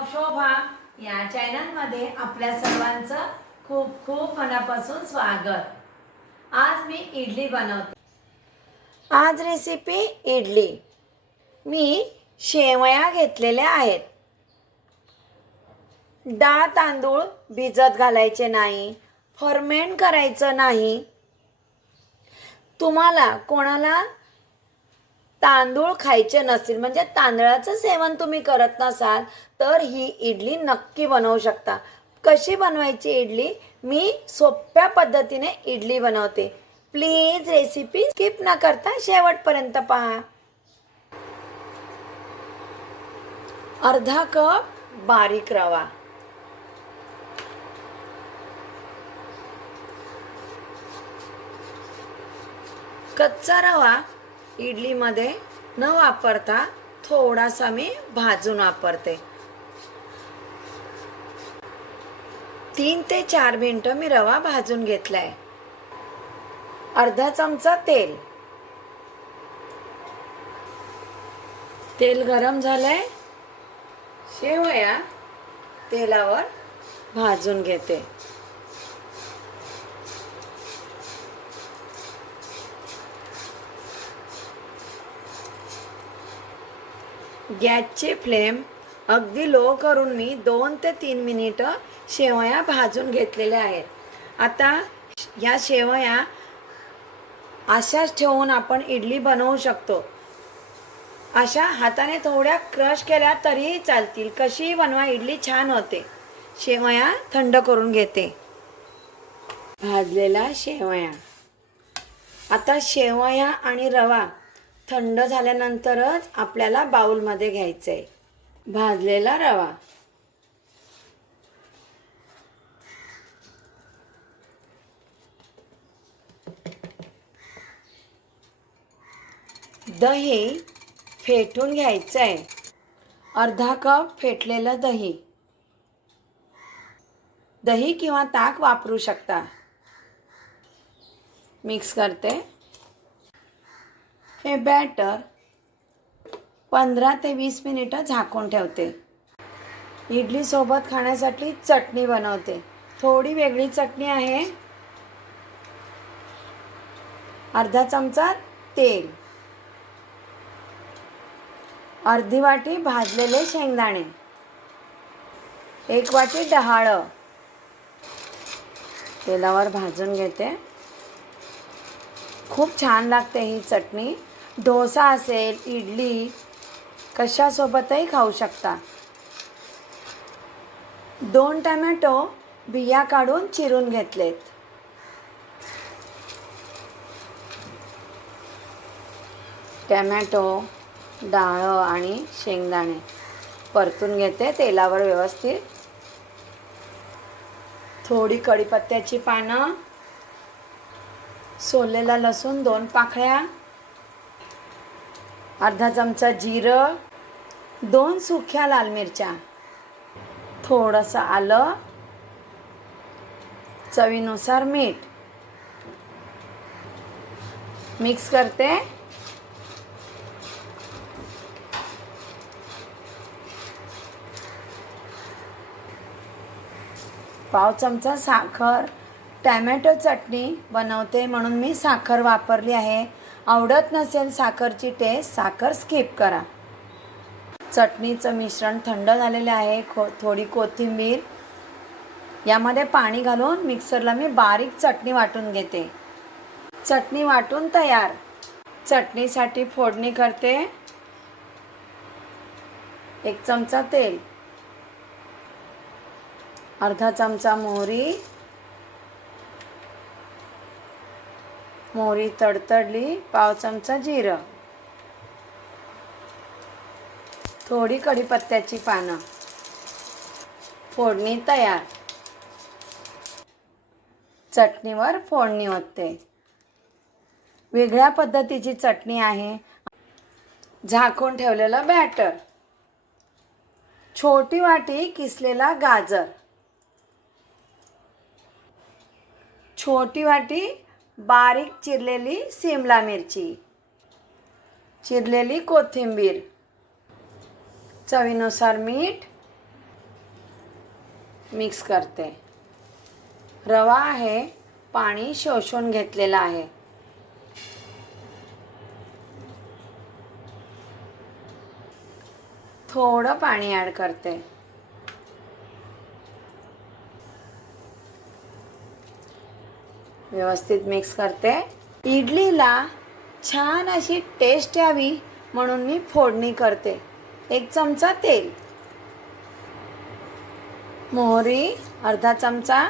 Of शोभा या चॅनलमध्ये आपल्या सर्वांचं खूप खूप मनापासून स्वागत. आज मी इडली बनवते. आज रेसिपी इडली. मी शेवया घेतलेल्या आहेत. डाळ तांदूळ भिजत घालायचे नाही फर्मेंट करायचं नाही. तुम्हाला कोणाला तांदूळ खायचे नसतील म्हणजे तांदळाचं सेवन तुम्ही करत नसाल तर ही इडली नक्की बनवू शकता. कशी बनवायची इडली? मी सोप्या पद्धतीने इडली बनवते. प्लीज रेसिपी स्किप न करता शेवटपर्यंत पहा. अर्धा कप बारीक रवा. कच्चा रवा इडलीमध्ये न वापरता थोडासा मी भाजून वापरते. तीन ते चार मिनटं मी रवा भाजून घेतलाय. अर्धा चमचा तेल. तेल गरम झालंय. शेवया तेलावर भाजून घेते. गॅसचे फ्लेम अगदी लो करून मी दोन ते तीन मिनिटं शेवया भाजून घेतलेल्या आहेत. आता या शेवया अशाच ठेवून आपण इडली बनवू शकतो. अशा हाताने थोड्या क्रश केल्या तरीही चालतील. कशीही बनवा इडली छान होते. शेवया थंड करून घेते. भाजलेला शेवया. आता शेवया आणि रवा. थंड झाल्यानंतरच आपल्याला बाउलमध्ये घ्यायचं आहे भाजलेला रवा. दही फेटून घ्यायचं आहे अर्धा कप फेटलेलं दही. दही किंवा ताक वापरू शकता. मिक्स करते. हे बॅटर पंधरा ते वीस मिनिटं झाकून ठेवते. इडलीसोबत खाण्यासाठी चटणी बनवते. थोडी वेगळी चटणी आहे. अर्धा चमचा तेल. अर्धी वाटी भाजलेले शेंगदाणे. एक वाटी डहाळं. तेलावर भाजून घेते. खूप छान लागते ही चटणी. डोसा असेल इडली कशासोबतही खाऊ शकता. दोन टमॅटो बिया काढून चिरून घेतलेत. टमॅटो डाळ आणि शेंगदाणे परतून घेते तेलावर व्यवस्थित. थोडी कढीपत्त्याची पानं सोललेला लसूण दोन पाकळ्या. अर्धा चमचा जिरं दोन सुख्या लाल मिरच्या थोडंसं आलं चवीनुसार मीठ. मिक्स करते. पाव चमचा साखर. टॅमॅटो चटणी बनवते म्हणून मी साखर वापरली आहे. आवडत नसेल साखरची टेस्ट साखर स्किप करा. चटणीचं मिश्रण थंड झालेले आहे खो थोडी कोथिंबीर. यामध्ये पाणी घालून मिक्सरला मी बारीक चटणी वाटून घेते. चटणी वाटून तयार. चटणीसाठी फोडणी करते. एक चमचा तेल. अर्धा चमचा मोहरी. मोहरी तडतडली पाव चमचा जिरं. थोडी कढीपत्त्याची पानं. फोडणी तयार. चटणीवर फोडणी होते वेगळ्या पद्धतीची चटणी आहे. झाकून ठेवलेलं बॅटर. छोटी वाटी किसलेला गाजर. छोटी वाटी बारीक चिरलेली सिमला मिरची चिरलेली कोथिंबीर चवीनुसार मीठ मिक्स करते. रवा आहे पाणी शोषून घेतलेलं आहे. थोडं पाणी ॲड करते. व्यवस्थित मिक्स करते. इडलीला छान अशी टेस्ट यावी म्हणून मी फोडणी करते. एक चमचा तेल. मोहरी अर्धा चमचा.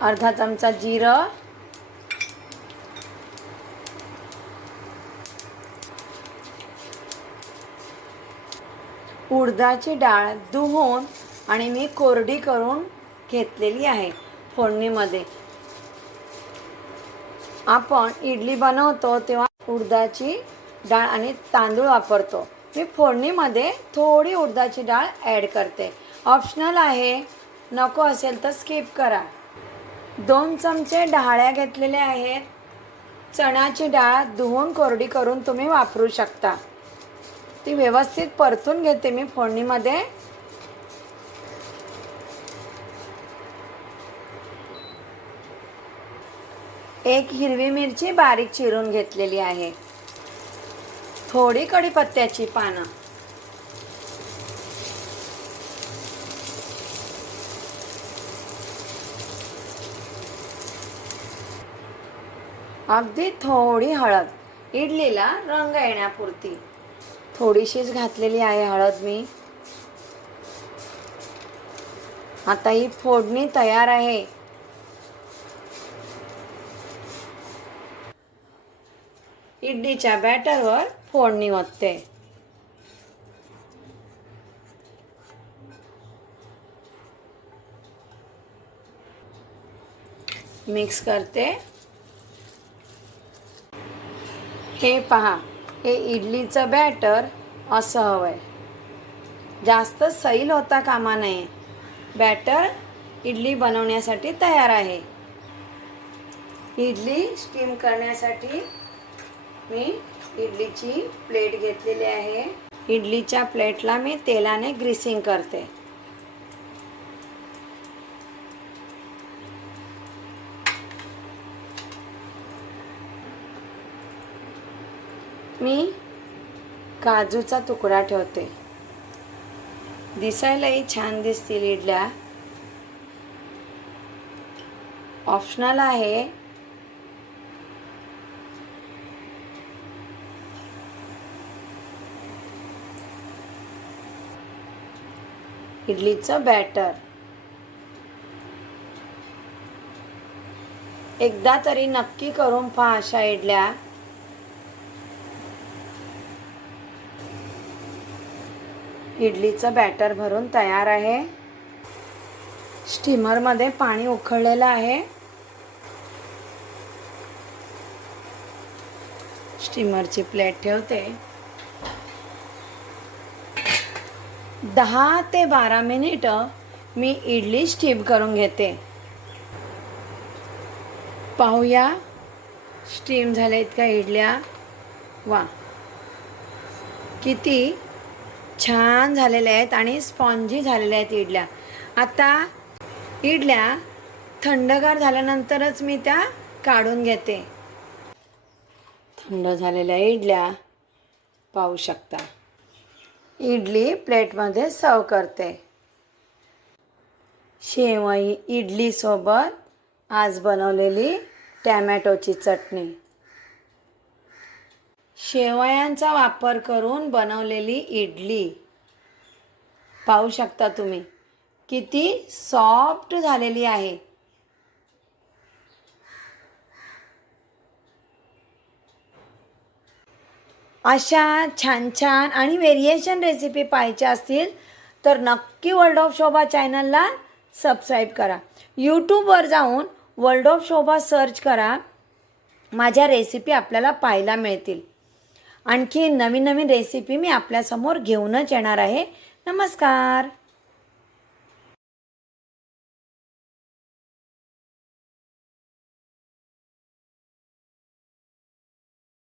अर्धा चमचा जिरं. उडदाची डाळ धुवून आणि मी कोरडी करून घेतलेली आहे फोडणीमध्ये. आपण इडली बनवतो तेव्हा उडदाची डाळ आणि तांदूळ वापरतो. मी फोडणीमध्ये थोडी उडदाची डाळ ॲड करते. ऑप्शनल आहे नको असेल तर स्किप करा. दोन चमचे डाळ्या घेतलेल्या आहेत. चण्याची डाळ धुवून कोरडी करून तुम्ही वापरू शकता. ती व्यवस्थित परतून घेते मी फोडणीमध्ये. एक हिरवी मिरची बारीक चिरून घेतलेली आहे. थोडी कढीपत्त्याची पानं. अगदी थोडी हळद. इडलीला रंग येण्यापुरती. थोडीशीच घातलेली आहे हळद मी. आता ही फोडणी तयार आहे. इडलीच्या बॅटरवर फोडणी ओतते. मिक्स करते. हे पहा हे इडलीचं बॅटर असं हवं आहे जास्त सैल होता कामा नये. बॅटर इडली बनवण्यासाठी तयार आहे. इडली स्टीम करण्यासाठी मी इडलीची प्लेट घेतलेली आहे. इडलीच्या प्लेटला मी तेलाने ग्रीसिंग करते. मी काजूचा तुकडा ठेवते. दिसायलाही छान दिसतील इडल्या. ऑप्शनल आहे इडलीचं बॅटर एकदा तरी नक्की करून पहा अशा इडल्या. इडलीचं बॅटर भरून तयार आहे. स्टीमरमध्ये पाणी उकळलेलं आहे. स्टीमरची प्लेट ठेवते. दहा ते बारा मिनिटं मी इडली स्टीम करून घेते. पाहूया. स्टीम झाल्या का इडल्या. वा. किती छान झालेल्या आहेत आणि स्पॉन्जी झालेल्या आहेत इडल्या. आता इडल्या थंडगार झाल्यानंतरच मी त्या काढून घेते. थंड झालेल्या इडल्या पाहू शकता. इडली प्लेटमध्ये सर्व करते. शेवई इडलीसोबत आज बनवलेली टॅमॅटोची चटणी. शेवयांचा वापर करून बनवलेली इडली. पाहू शकता तुम्ही किती सॉफ्ट झालेली आहे. अशा छान छान आणि व्हेरिएशन रेसिपी पाहायच्या असतील तर नक्की वर्ल्ड ऑफ शोभा चॅनलला सबस्क्राईब करा. यूट्यूबवर जाऊन वर्ल्ड ऑफ शोभा सर्च करा. माझ्या रेसिपी आपल्याला पाहायला मिळतील. आणखी नवीन नवीन रेसिपी मी आपल्यासमोर घेऊनच येणार आहे. नमस्कार!